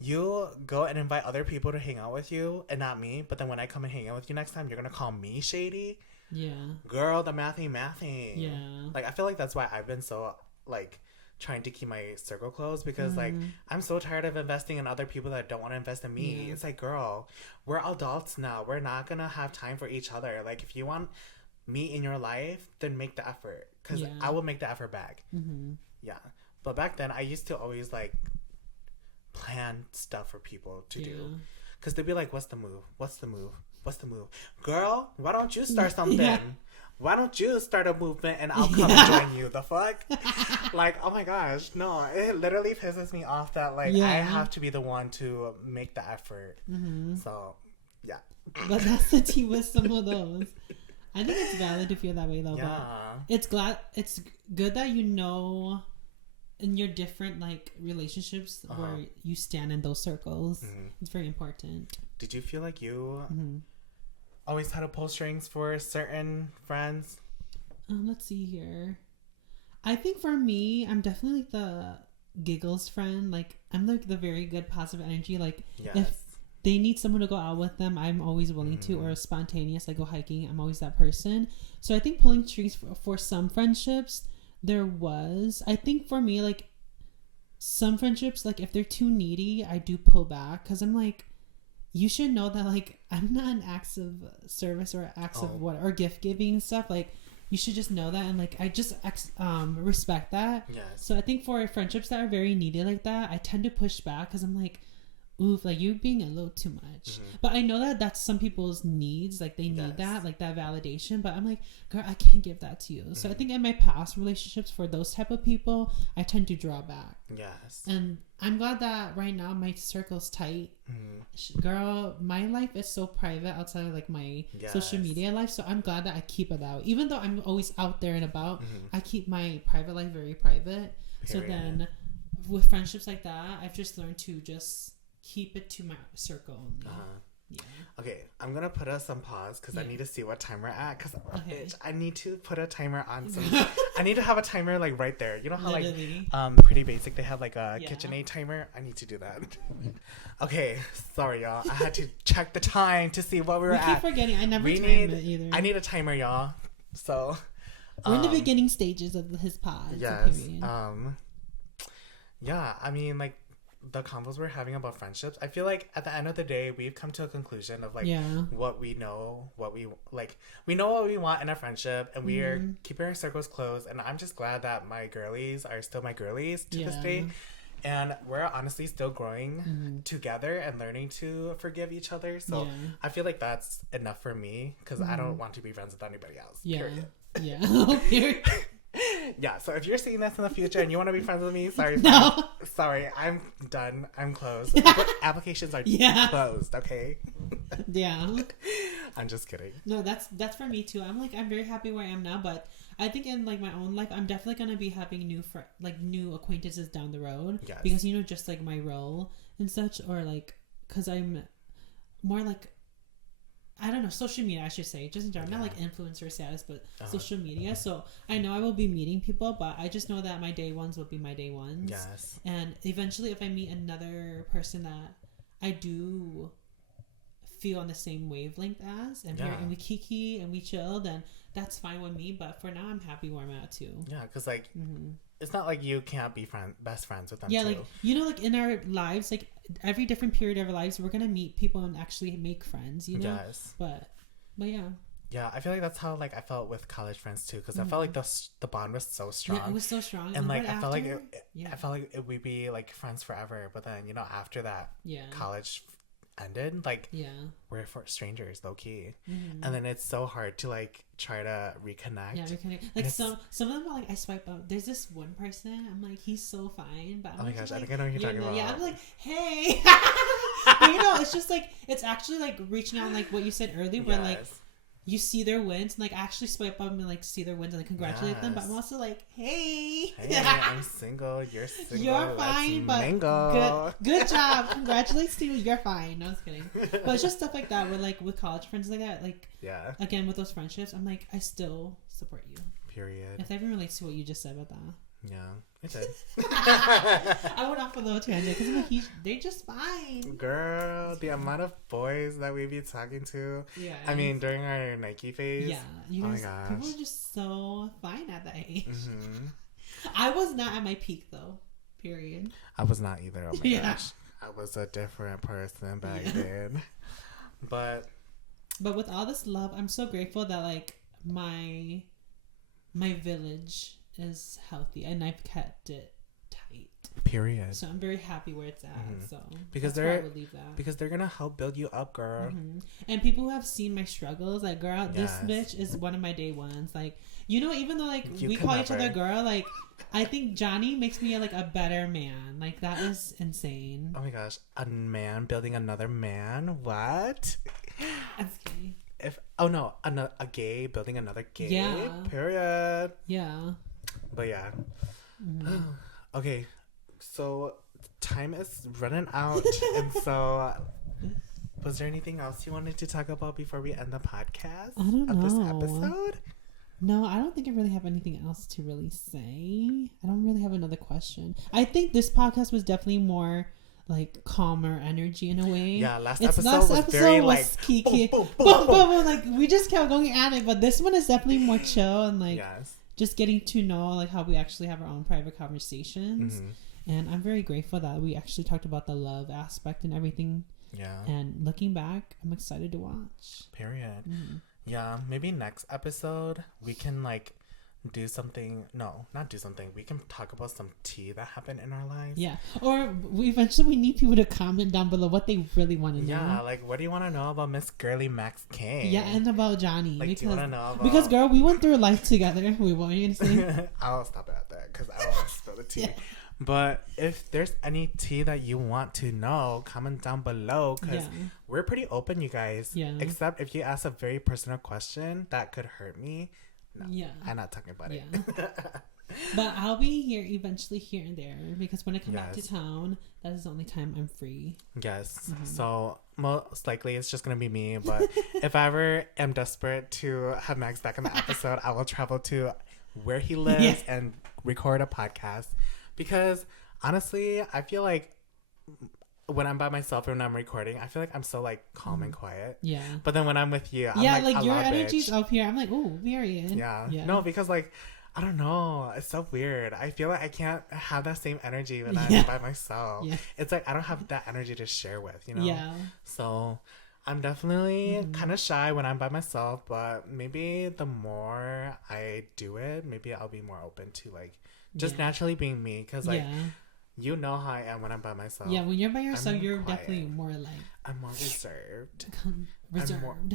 You go and invite other people to hang out with you and not me, but then when I come and hang out with you next time, you're gonna call me shady? Yeah. Girl, the math ain't mathing. Yeah. Like, I feel like that's why I've been so like trying to keep my circle closed, because like I'm so tired of investing in other people that don't want to invest in me. It's like, girl, we're adults now. We're not gonna have time for each other. Like, if you want me in your life, then make the effort, because I will make the effort back. Yeah. But back then, I used to always, like, plan stuff for people to do. Because they'd be like, what's the move? What's the move? What's the move? Girl, why don't you start something? Yeah. Why don't you start a movement and I'll come and join you? The fuck? Like, oh my gosh. No, it literally pisses me off that, like, I have to be the one to make the effort. So, yeah. But that's the tea with some of those. I think it's valid to feel that way though. Yeah. But it's good that you know in your different like relationships where you stand in those circles. It's very important. Did you feel like you always had to pull strings for certain friends? Let's see here. I think for me, I'm definitely like the giggles friend. Like I'm like the very good positive energy. Like if they need someone to go out with them, I'm always willing to, or spontaneous, like go hiking. I'm always that person. So I think pulling strings for some friendships, there was. I think for me, like some friendships, like if they're too needy, I do pull back because I'm like, you should know that like I'm not an acts of service or acts of what or gift giving and stuff. Like you should just know that, and like I just respect that. Yes. So I think for friendships that are very needy like that, I tend to push back because I'm like, oof, like you're being a little too much. But I know that that's some people's needs, like they need that, like that validation. But I'm like, girl, I can't give that to you. So I think in my past relationships for those type of people, I tend to draw back. Yes. And I'm glad that right now my circle's tight. Girl, my life is so private outside of like my social media life. So I'm glad that I keep it out. Even though I'm always out there and about, I keep my private life very private. Period. So then with friendships like that, I've just learned to just keep it to my circle only. Yeah. Okay, I'm gonna put us on pause because I need to see what time we're at. Because bitch, I need to put a timer on. I need to have a timer like right there. You know how literally. like Pretty Basic they have like a KitchenAid timer. I need to do that. Okay, sorry y'all. I had to check the time to see what we were at. We keep forgetting. I never timed it either. I need a timer, y'all. So we're in the beginning stages of his pod. Yes. Yeah. I mean, like. The convos we're having about friendships, I feel like at the end of the day we've come to a conclusion of like what we know, what we like, we know what we want in a friendship, and we are keeping our circles closed. And I'm just glad that my girlies are still my girlies to this day, and we're honestly still growing together and learning to forgive each other. So I feel like that's enough for me because I don't want to be friends with anybody else. Period. Yeah, so if you're seeing this in the future and you want to be friends with me, sorry, I'm done. I'm closed. Applications are closed, okay? I'm just kidding. No, that's for me too. I'm very happy where I am now, but I think in like my own life, I'm definitely gonna be having new acquaintances down the road. Yes. Because just like my role and such, or like because I'm more like. I don't know, social media, I should say. Just in general, not like influencer status, but social media. So I know I will be meeting people, but I just know that my day ones will be my day ones. Yes. And eventually, if I meet another person that I do feel on the same wavelength as, and we kiki and we chill, then that's fine with me. But for now, I'm happy where I'm at too. Yeah, because like, it's not like you can't be best friends with them. Yeah, too. like like in our lives, like every different period of our lives, we're gonna meet people and actually make friends. Yes. But yeah. Yeah, I feel like that's how like I felt with college friends too, because I felt like the bond was so strong. Yeah, it was so strong, and like I felt like we'd be like friends forever. But then after that, college ended, like we're strangers low key, and then it's so hard to like try to reconnect. Like some of them are like I swipe up. There's this one person I'm like, he's so fine, but I'm my gosh, I think I know what you're talking about. Yeah, I'm like, hey. But it's just like it's actually like reaching out, like what you said earlier, where like you see their wins and like actually swipe up and like see their wins and like congratulate them. But I'm also like, hey, I'm single. You're single. You're fine, but good job. Congratulations to you. You're fine. No, I was kidding. But it's just stuff like that. With like with college friends like that. Like again with those friendships, I'm like I still support you. Period. If that even relates to what you just said about that. Yeah, it did. I went off a little tangent because I'm like, they're just fine. Girl, the amount of boys that we be talking to. Yeah. I mean, during our Nike phase. Yeah. Oh my gosh. People are just so fine at that age. I was not at my peak though. Period. I was not either. Oh my gosh. I was a different person back then. But with all this love, I'm so grateful that like my village is healthy and I've kept it tight. Period. So I'm very happy where it's at. So because they're gonna help build you up, girl. And people who have seen my struggles, like girl, this bitch is one of my day ones. Like even though like we call each other girl, like I think Johnnie makes me like a better man. Like that is insane. Oh my gosh, a man building another man? What? I'm kidding. a gay building another gay. Yeah. Period. Yeah. But yeah. Okay. So time is running out, and so was there anything else you wanted to talk about before we end the podcast of this episode? No, I don't think I really have anything else to really say. I don't really have another question. I think this podcast was definitely more like calmer energy in a way. Yeah, last episode was very like kiki. Boom, boom, boom. Like we just kept going at it, but this one is definitely more chill and like just getting to know like how we actually have our own private conversations. Mm-hmm. And I'm very grateful that we actually talked about the love aspect and everything. Yeah. And looking back, I'm excited to watch. Period. Mm-hmm. Yeah, maybe next episode we can like do something. No, not do something. We can talk about some tea that happened in our lives. Yeah, or we eventually need people to comment down below what they really want to know. Yeah, like what do you want to know about Miss Girly Max Khang? Yeah, and about Johnnie. Like, do you want to know about... Because girl, we went through life together. Wait, what were you gonna say? I'll stop it at that because I don't want to spill the tea. Yeah. But if there's any tea that you want to know, comment down below because we're pretty open, you guys. Yeah. Except if you ask a very personal question that could hurt me. No, I'm not talking about it. But I'll be here eventually here and there because when I come back to town, that is the only time I'm free. Yes. Mm-hmm. So most likely it's just going to be me. But if I ever am desperate to have Max back in the episode, I will travel to where he lives and record a podcast. Because honestly, I feel like when I'm by myself or when I'm recording, I feel like I'm so like calm and quiet. Yeah. But then when I'm with you, I'm like your energy's up here. I'm like, oh, period. Yeah. No, because like, I don't know. It's so weird. I feel like I can't have that same energy when I'm by myself. Yeah. It's like I don't have that energy to share with, you know? Yeah. So I'm definitely kind of shy when I'm by myself, but maybe the more I do it, maybe I'll be more open to like just naturally being me, because like you know how I am when I'm by myself. Yeah, when you're by yourself, you're quiet. Definitely more like I'm more reserved.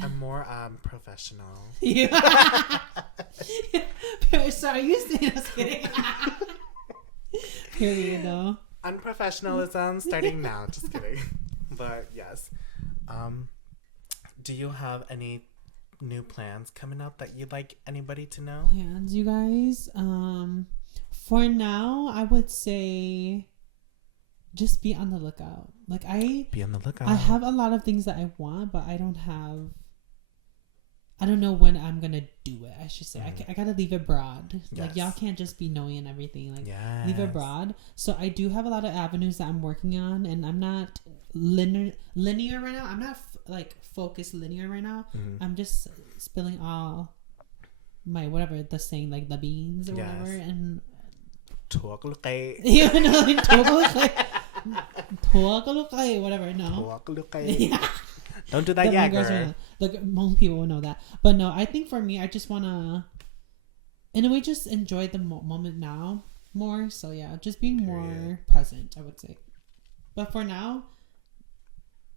I'm more professional. Yeah. Sorry, you saying I was kidding. Period though. Unprofessionalism starting now. Just kidding. But yes. Do you have any new plans coming up that you'd like anybody to know? Plans, you guys? For now, I would say just be on the lookout. Like be on the lookout. I have a lot of things that I want, but I don't know when I'm gonna do it. I should say I gotta leave it broad. Yes. Like y'all can't just be knowing everything. Like leave it broad. So I do have a lot of avenues that I'm working on, and I'm not linear right now. I'm not like focused linear right now. I'm just spilling all my whatever the saying, like the beans or whatever, and you know, whatever. No. Yeah. Don't do that yet, girl. Most people will know that. But no, I think for me, I just want to, in a way, just enjoy the moment now more. So yeah, just being more present, I would say. But for now,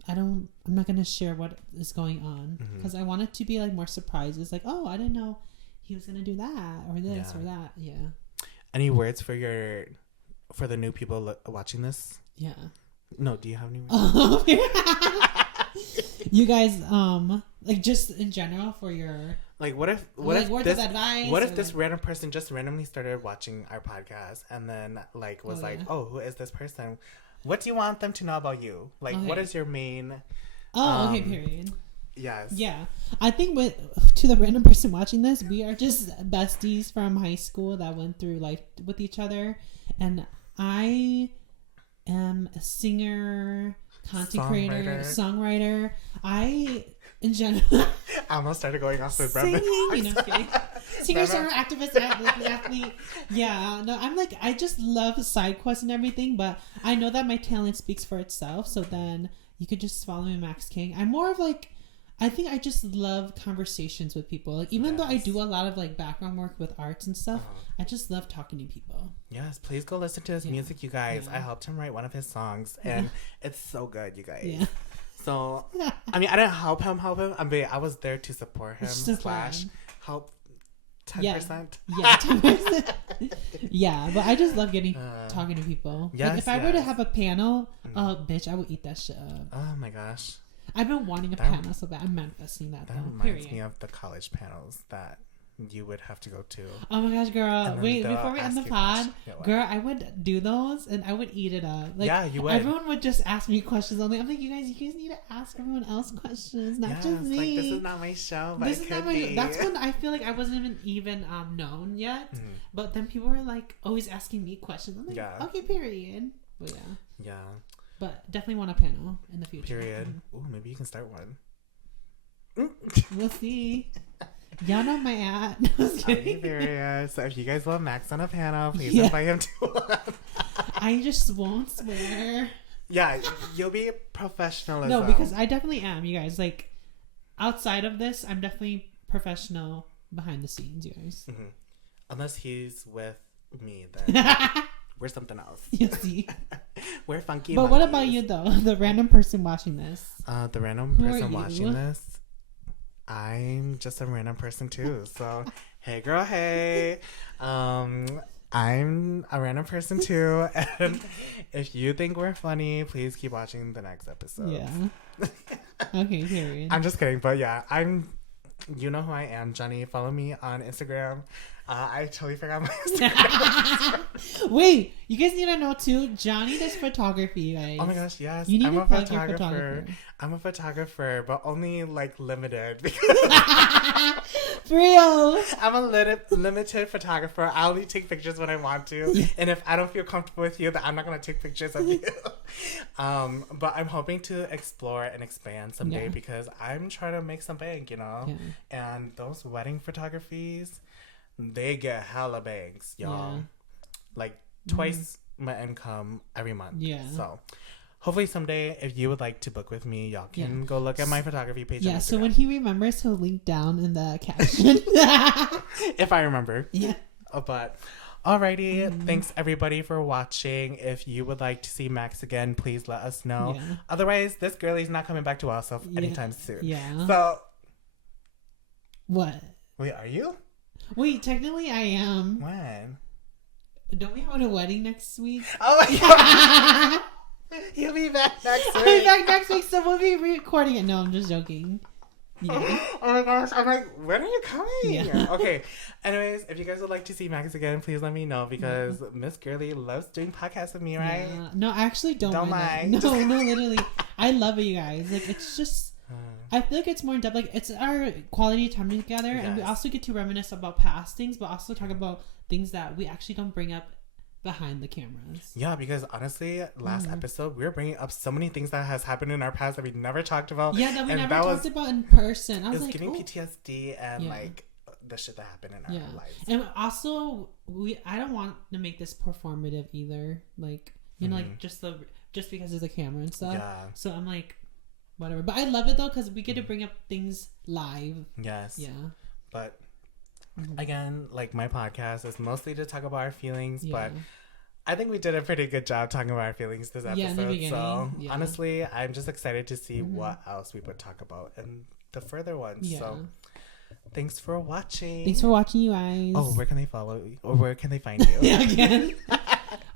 I'm not going to share what is going on because I want it to be like more surprises. Like, oh, I didn't know he was going to do that or this or that. Yeah. Any words for the new people watching this? Yeah. No, do you have any words? You guys, like just in general for your like, what if this random person just randomly started watching our podcast and then like was who is this person? What do you want them to know about you? Like, what is your main? Okay, period. Yes. Yeah, I think to the random person watching this, we are just besties from high school that went through life with each other, and I am a singer, content creator, songwriter. In general, I almost started going off with singing, singer, singer, activist, athlete. Yeah, no, I just love side quests and everything, but I know that my talent speaks for itself. So then you could just follow me, Max Khang. I'm more of like, I think I just love conversations with people. Like, even though I do a lot of like background work with arts and stuff, I just love talking to people. Yes, please go listen to his music, you guys. Yeah. I helped him write one of his songs, and it's so good, you guys. Yeah. So, I mean, I didn't help him. I mean, I was there to support him / help 10%. Yeah, 10%. Yeah, but I just love talking to people. Yes, like if I were to have a panel, bitch, I would eat that shit up. Oh my gosh. I've been wanting a panel so bad. I'm manifesting that. That reminds me of the college panels that you would have to go to. Oh my gosh, girl. Wait, before we end the pod, girl, I would do those and I would eat it up. Like, yeah, you would. Everyone would just ask me questions only. I'm like, you guys need to ask everyone else questions, not just me. Like, this is not my show, but this is not my. That's when I feel like I wasn't even known yet. Mm-hmm. But then people were like always asking me questions. I'm like, okay, period. But yeah. But definitely want a panel in the future. Period. Ooh, maybe you can start one. We'll see. Y'all know my ad. No, so if you guys love Max on a panel, please invite him to one. I just won't swear. Yeah, you'll be professional. No, because I definitely am, you guys. Like, outside of this, I'm definitely professional behind the scenes, you guys. Mm-hmm. Unless he's with me, then we're something else. You see. We're funky. But monkeys. What about you, though? The random person watching this. The random person watching this. I'm just a random person too. So, hey girl, hey. I'm a random person too. And if you think we're funny, please keep watching the next episode. Yeah. Okay, period. I'm just kidding. But yeah, you know who I am, Johnnie. Follow me on Instagram. I totally forgot my Instagram. Wait, you guys need to know too. Johnnie does photography, guys. Oh my gosh, yes. You need to plug your photographer. I'm a photographer, but only like limited. For real. I'm a limited photographer. I only take pictures when I want to, yeah. And if I don't feel comfortable with you, then I'm not gonna take pictures of you. But I'm hoping to explore and expand someday because I'm trying to make some bank, you know. Yeah. And those wedding photographies. They get hella banks, y'all. Yeah. Like twice my income every month. Yeah. So hopefully someday, if you would like to book with me, y'all can go look at my photography page. Yeah. So when he remembers, he'll link down in the caption. If I remember. Yeah. But alrighty. Thanks everybody for watching. If you would like to see Max again, please let us know. Yeah. Otherwise, this girlie's not coming back to us anytime soon. Yeah. So. What? Wait, are you? Wait, technically I am. When? Don't we have a wedding next week? Oh my god! He'll be back next week. I'll be back next week, so we'll be recording it. No, I'm just joking. Yeah. Oh my gosh, I'm like, when are you coming? Yeah. Okay. Anyways, if you guys would like to see Max again, please let me know because Miss Girly loves doing podcasts with me, right? Yeah. No, I actually don't mind. No, literally. I love it, you guys. Like, it's just... I feel like it's more in depth. Like, it's our quality time together, and we also get to reminisce about past things, but also talk about things that we actually don't bring up behind the cameras. Yeah, because honestly, last episode we were bringing up so many things that has happened in our past that we never talked about. Yeah, that we never talked about in person. I was like, giving PTSD and like the shit that happened in our lives. And also, I don't want to make this performative either. Like, you know, like just because there's a camera and stuff. Yeah. So I'm like. Whatever, but I love it though because we get to bring up things live. Yes. Yeah. But again, like my podcast is mostly to talk about our feelings, but I think we did a pretty good job talking about our feelings this episode. In the beginning. So honestly, I'm just excited to see what else we would talk about in the further ones. Yeah. So thanks for watching. Thanks for watching, you guys. Oh, where can they follow you? Or where can they find you? Yeah, again.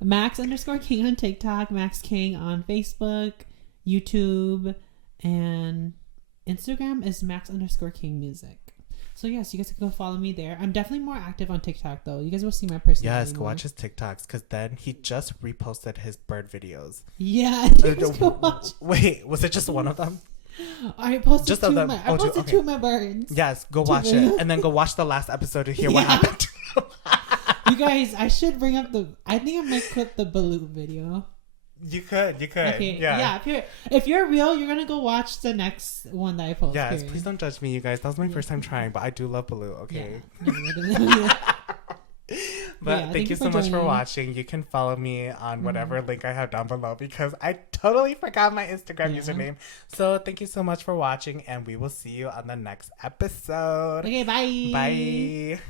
Max_Khang on TikTok, MaxKhang on Facebook, YouTube. And Instagram is Max_KhangMusic. So yes, you guys can go follow me there. I'm definitely more active on TikTok though. You guys will see my personality. Yes, go watch his TikToks because then he just reposted his bird videos. Yeah, go watch. Wait, was it just one of them? I posted just two of them. I posted two of my birds. Yes, go watch it and then go watch the last episode to hear what happened to him. You guys, I should bring up I think I might clip the Baloo video. You could. Okay. Yeah. If you're real, you're gonna go watch the next one that I post. Yes, please don't judge me, you guys. That was my first time trying, but I do love Baloo. Okay. Yeah. But thank you so much for watching. You can follow me on whatever link I have down below because I totally forgot my Instagram username. So thank you so much for watching, and we will see you on the next episode. Okay, bye. Bye.